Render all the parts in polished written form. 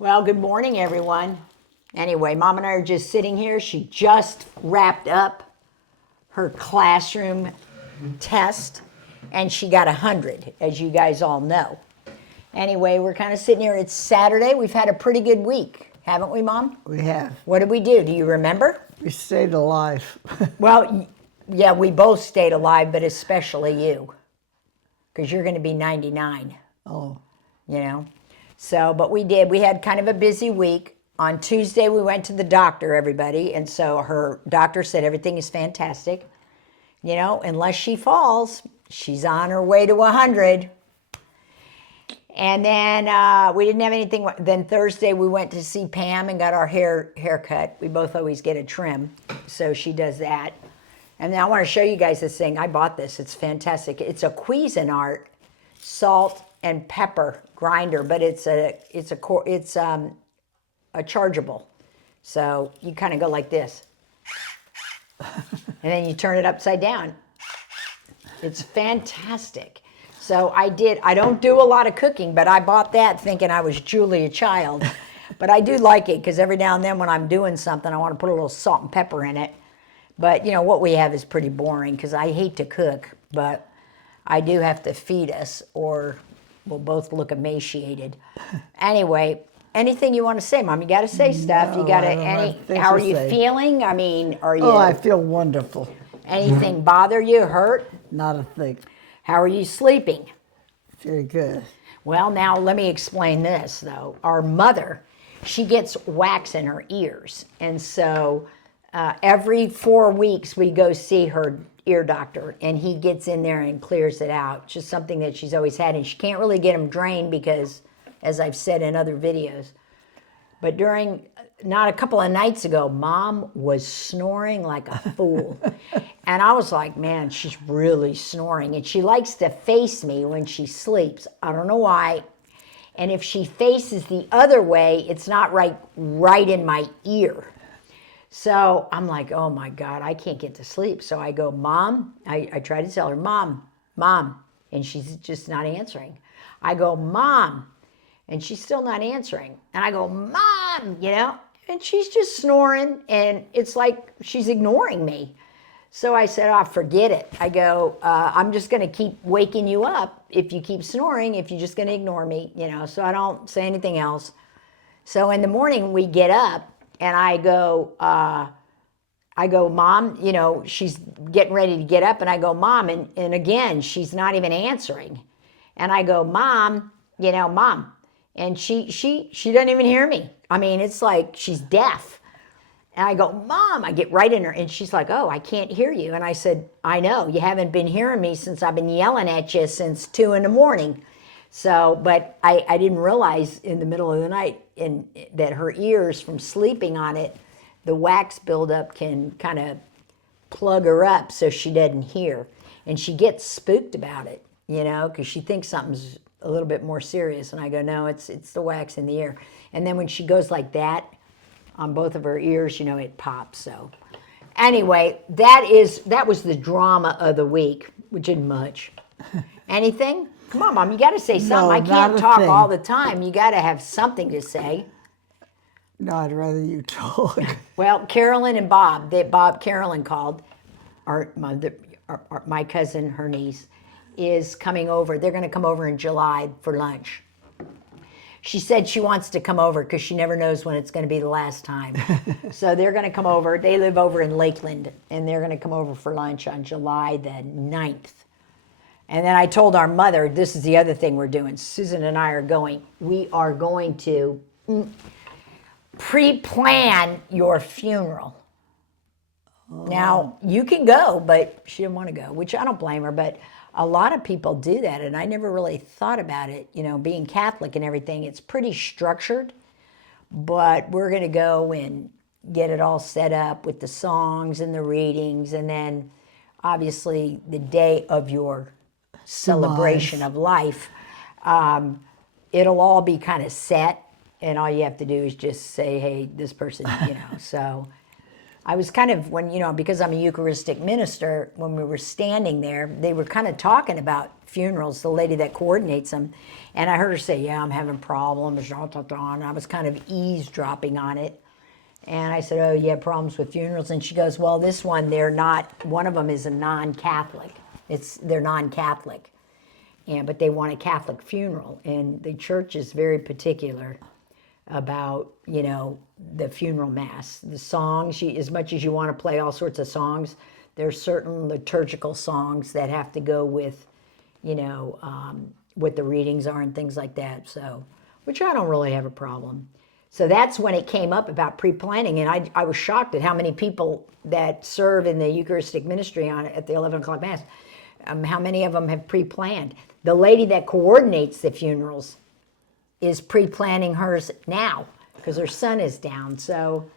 Well, good morning, everyone. Anyway, Mom and I are just sitting here. She just wrapped up her classroom test, and she got 100, as you guys all know. Anyway, we're kind of sitting here. It's Saturday. We've had a pretty good week, haven't we, Mom? We have. What did we do? Do you remember? We stayed alive. Well, yeah, we both stayed alive, but especially you, because you're going to be 99, Oh, you know? So, but we did. We had kind of a busy week. On Tuesday, we went to the doctor, everybody. And so her doctor said everything is fantastic. You know, unless she falls, she's on her way to 100. And then we didn't have anything. Then Thursday, we went to see Pam and got our hair cut. We both always get a trim. So she does that. And then I want to show you guys this thing. I bought this. It's fantastic. It's a Cuisinart salt and pepper grinder, but it's a chargeable. So you kind of go like this, and then you turn it upside down. It's fantastic. So I don't do a lot of cooking, but I bought that thinking I was Julia Child. But I do like it because every now and then when I'm doing something, I want to put a little salt and pepper in it. But you know, what we have is pretty boring because I hate to cook, but I do have to feed us or we'll both look emaciated. Anyway, anything you want to say, Mom? You got to say stuff. No, you got to I don't have things how are to you say. feeling? I mean, are you oh, I feel wonderful. anything bother you, hurt? Not a thing. How are you sleeping? Very good. Well, now let me explain this though. Our mother, she gets wax in her ears, and so every 4 weeks we go see her ear doctor, and he gets in there and clears it out. Just something that she's always had, and she can't really get them drained because, as I've said in other videos, but not a couple of nights ago, Mom was snoring like a fool. And I was like, man, she's really snoring. And she likes to face me when she sleeps. I don't know why. And if she faces the other way, it's not right in my ear. So I'm like, oh my God, I can't get to sleep. So I go, Mom, I try to tell her, Mom, and she's just not answering. I go, Mom, and she's still not answering. And I go, Mom, and she's just snoring, and it's like she's ignoring me. So I said, oh, forget it. I go, I'm just going to keep waking you up if you keep snoring, if you're just going to ignore me, so I don't say anything else. So in the morning we get up, and I go, Mom, she's getting ready to get up, and I go, Mom, and again, she's not even answering. And I go, Mom, Mom. And she doesn't even hear me. I mean, it's like she's deaf. And I go, Mom, I get right in her, and she's like, oh, I can't hear you. And I said, I know, you haven't been hearing me since I've been yelling at you since 2 a.m. So, but I didn't realize in the middle of the night that her ears, from sleeping on it, the wax buildup can kind of plug her up so she doesn't hear. And she gets spooked about it, because she thinks something's a little bit more serious. And I go, no, it's the wax in the ear. And then when she goes like that on both of her ears, it pops. So anyway, that was the drama of the week, which isn't much. Anything? Come on, Mom, you got to say something. No, I can't not a talk thing. all the time. You got to have something to say. No, I'd rather you talk. Well, Carolyn and Carolyn called, my cousin, her niece, is coming over. They're going to come over in July for lunch. She said she wants to come over because she never knows when it's going to be the last time. So they're going to come over. They live over in Lakeland, and they're going to come over for lunch on July the 9th. And then I told our mother, this is the other thing we're doing. Susan and I are going. We are going to pre-plan your funeral. Now, you can go, but she didn't want to go, which I don't blame her, but a lot of people do that, and I never really thought about it. Being Catholic and everything, it's pretty structured, but we're going to go and get it all set up with the songs and the readings, and then obviously the day of your celebration of life, it'll all be kind of set, and all you have to do is just say, hey, this person, so I was kind of, when, because I'm a Eucharistic minister, when we were standing there, they were kind of talking about funerals, the lady that coordinates them. And I heard her say, yeah, I'm having problems, and I was kind of eavesdropping on it. And I said, oh, you have problems with funerals? And she goes, well, this one, one of them is a non-Catholic. They're non-Catholic. But they want a Catholic funeral. And the church is very particular about, the funeral mass. The songs, as much as you want to play all sorts of songs, there's certain liturgical songs that have to go with, what the readings are and things like that. So, which I don't really have a problem. So that's when it came up about pre-planning, and I was shocked at how many people that serve in the Eucharistic ministry at the 11 o'clock Mass, how many of them have pre-planned. The lady that coordinates the funerals is pre-planning hers now because her son is down. So,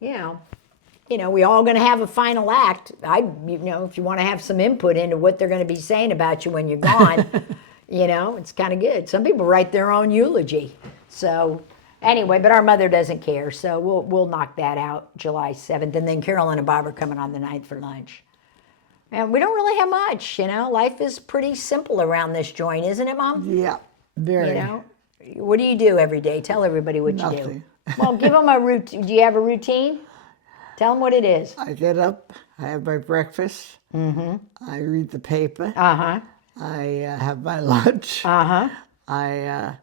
we all going to have a final act. If you want to have some input into what they're going to be saying about you when you're gone, it's kind of good. Some people write their own eulogy. So anyway, but our mother doesn't care. So we'll knock that out July 7th. And then Carolyn and Bob are coming on the 9th for lunch. And we don't really have much, Life is pretty simple around this joint, isn't it, Mom? Yeah, very. What do you do every day? Tell everybody what you do. Nothing. Well, give them a routine. Do you have a routine? Tell them what it is. I get up, I have my breakfast, I read the paper, Uh-huh. I have my lunch, Uh-huh. I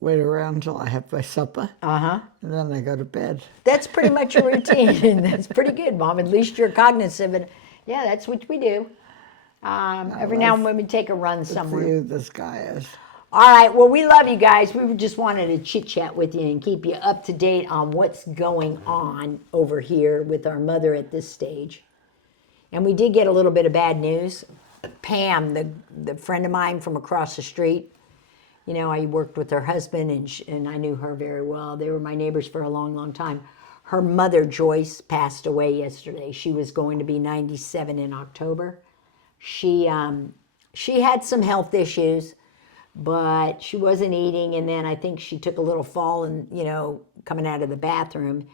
wait around until I have my supper, Uh-huh. and then I go to bed. That's pretty much a routine. That's pretty good, Mom. At least you're cognizant. And yeah, that's what we do. Every now and then we take a run somewhere. See who this guy is. All right. Well, we love you guys. We just wanted to chit-chat with you and keep you up to date on what's going on over here with our mother at this stage. And we did get a little bit of bad news. Pam, the friend of mine from across the street, I worked with her husband, and I knew her very well. They were my neighbors for a long, long time. Her mother, Joyce, passed away yesterday. She was going to be 97 in October. She had some health issues, but she wasn't eating, and then I think she took a little fall and, coming out of the bathroom,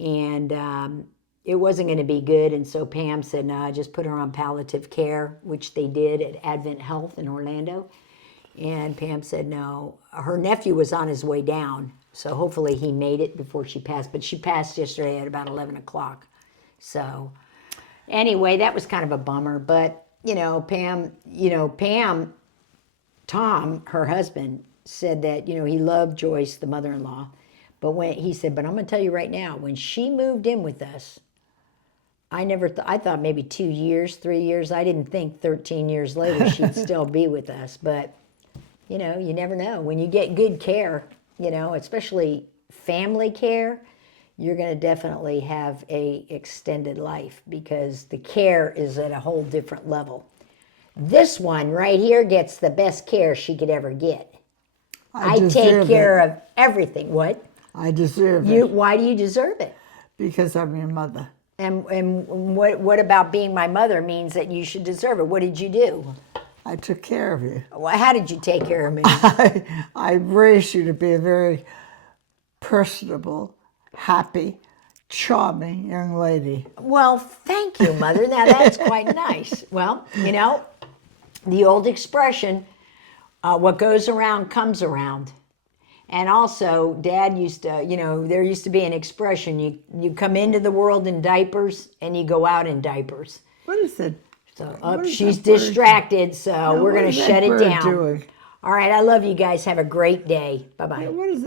and it wasn't going to be good, and so Pam said, no, just put her on palliative care, which they did at Advent Health in Orlando, and Pam said no. Her nephew was on his way down, so hopefully he made it before she passed, but she passed yesterday at about 11 o'clock, so anyway, that was kind of a bummer, but, Pam, Tom, her husband, said that, he loved Joyce, the mother-in-law. But when he said, but I'm going to tell you right now, when she moved in with us, I thought maybe 2 years, 3 years. I didn't think 13 years later she'd still be with us. But, you never know. When you get good care, especially family care, you're going to definitely have a extended life because the care is at a whole different level. This one right here gets the best care she could ever get. I take care of everything. What? I deserve it. Why do you deserve it? Because I'm your mother. And what about being my mother means that you should deserve it? What did you do? I took care of you. Well, how did you take care of me? I raised you to be a very personable, happy, charming young lady. Well, thank you, Mother. Now, that's quite nice. Well, the old expression, what goes around comes around. And also, Dad used to, there used to be an expression, you come into the world in diapers and you go out in diapers. What is it? So she's distracted, so we're going to shut it down. Doing? All right, I love you guys. Have a great day. Bye-bye. What is that?